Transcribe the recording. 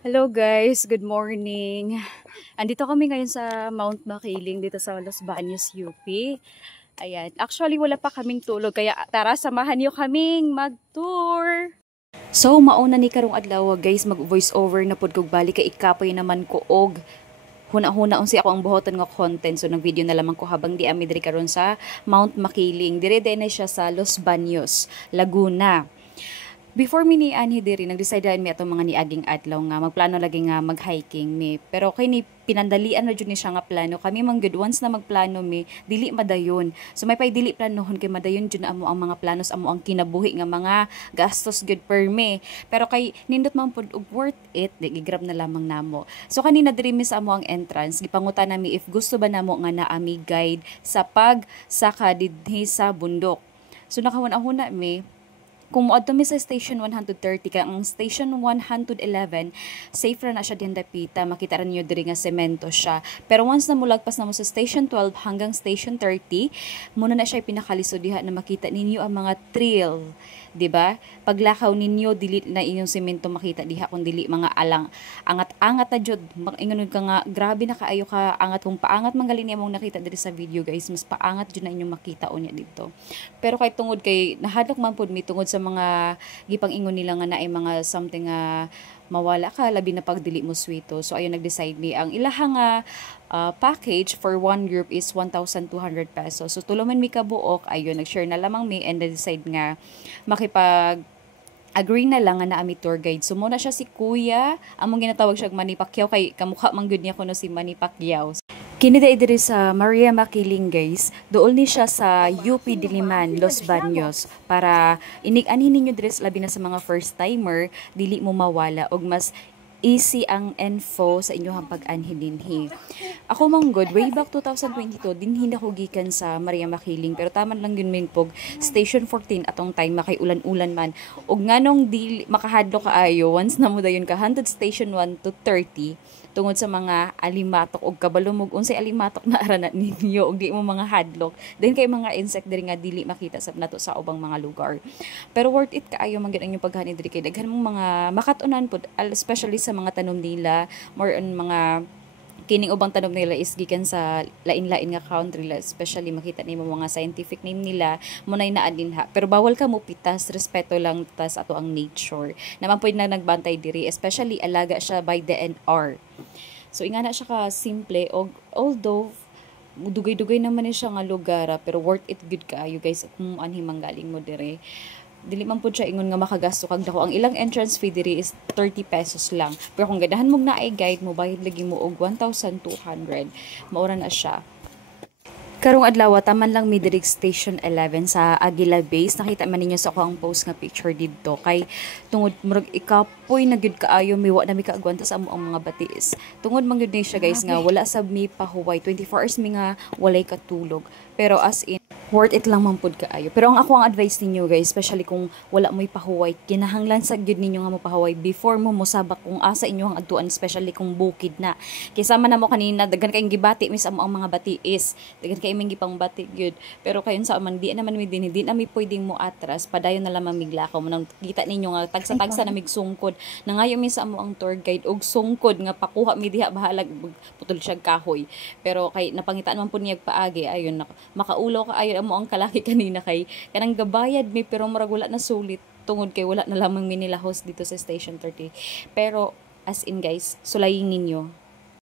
Hello guys, good morning. Andito kami ngayon sa Mount Makiling dito sa Los Baños, UP. Ayan, actually wala pa kaming tulog kaya tara samahan niyo kaming mag-tour. So mauna ni karong adlaw guys, mag-voice over na pud kog balik kay ikapoy naman ko og huna-huna unsi ako ang buhoton nga content so nag video na lamang ko habang di ami diri karon sa Mount Makiling. Dire na siya sa Los Baños, Laguna. Before mi ni anhi diri nag-decide mi atong mga niaging adlaw nga magplano lagi nga mag-hiking mi. Pero kay ni pinandalian na jud ni siya nga plano. Kami man good once na magplano mi, dili madayon. So may pay dili planohon kay madayon jud na amo ang mga planos amo ang kinabuhi nga mga gastos good per me. Pero kay nindot man pud og worth it, di gigrab na lamang namo. So kanina diri mi sa amo ang entrance, gipangutan nami if gusto ba namo nga naami guide sa pagsaka dinhi sa bundok. So nakahuna-huna mi kung moadto mi sa station 130 ka ang station 111 safe ra na siya diyan dapita makita ra niyo diri nga semento siya pero once na mulagpas na mo sa station 12 hanggang station 30 muna na siya pinakalisod diha na makita ninyo ang mga trail, di ba? Paglakaw ninyo dili na inyong semento makita diha kun dili mga alang angat-angat na jud ingon ka nga grabe na kaayo ka angat kung paangat manggali niya mong nakita diri sa video guys mas paangat jud na inyong makita unya dito pero kay tungod kay nahadlok man pud mi tungod sa mga gipang-ingon nila nga naay mga something nga mawala ka labi na pagdili mo swito. So ayun nag-decide ni ang ilahang package for one group is 1,200 pesos. So tuluman mi kabuok ayun nag-share na lamang mi and decide nga makipag agree na lang nga na ami tour guide. So muna siya si Kuya, among ginatawag siya Manny Pacquiao kay kamukha man gyud niya kuno si Manny Pacquiao. Kini diri sa Maria Makiling guys. Dool ni siya sa UP Diliman, Los Baños para inig-ani ninyo diri labi na sa mga first timer dili mo mawala og mas easy ang info sa inyong pag-anhin dinhi. Ako mang good, way back 2022, dinhi na ko gikan sa Maria Makiling, pero taman lang yun min pog Station 14 atong time, makay ulan-ulan man. Og nganong di makahadlo kaayo, once na mo dayon ka, hantod Station 1 to 30, tungod sa mga alimatok og kabalumog unsay alimatok na ara na ninyo og di mo mga hadlok then kay mga insect diri nga dili makita sa nato sa ubang mga lugar pero worth it kaayo man gyud ang inyong paghanin diri kay daghan mong mga makatunan pud especially sa mga tanom nila more on mga kining ubang tanom nila is gikan sa lain-lain nga country especially makita nimo mga scientific name nila mo nay naa dinha pero bawal ka mo pitas respeto lang tas ato ang nature naman pwede na nagbantay diri especially alaga siya by the NR so ingana siya ka simple og although dugay-dugay naman ni siya nga lugar pero worth it good kaayo guys kung anhi manggaling mo dire dili man pud siya ingon nga makagasto kag dako ang ilang entrance fee diri is 30 pesos lang pero kung ganahan mo na ay guide mo bayad lagi mo og 1,200 maura na siya. Karong adlaw taman lang mi diri station 11 sa Aguila Base nakita man ninyo sa ako ang post nga picture didto kay tungod murag ikapoy na gyud kaayo miwa na mi kaagwanta sa amo ang mga batiis tungod man gyud ni siya guys nga wala sab mi pahuway 24 hours mi nga walay katulog pero as in worth it lang man pud kaayo. Pero ang ako ang advice ninyo guys, especially kung wala mo'y pahuway, kinahanglan sa gyud ninyo nga mo pahuway before mo mosabak kung asa inyo ang adtuan, especially kung bukid na. Kaysa man namo kanina daghan kayong gibati mis amo ang mga batiis. Daghan kay imong gipang bati gyud. Pero kayon sa man di naman mi dinhi, di na mi pwedeng mo atras, padayon na lamang miglakaw mo nang kita ninyo nga tagsa-tagsa na migsungkod. Nangayo mi sa amo ang tour guide og sungkod nga pakuha mi diha bahalag putol siya kahoy. Pero kay napangitaan man pud niya paagi ayun makaulaw ka ayon mo ang kalaki kanina kay kanang gabayad mi pero murag wala na sulit tungod kay wala na lamang mi nila host dito sa Station 30 pero as in guys sulayin ninyo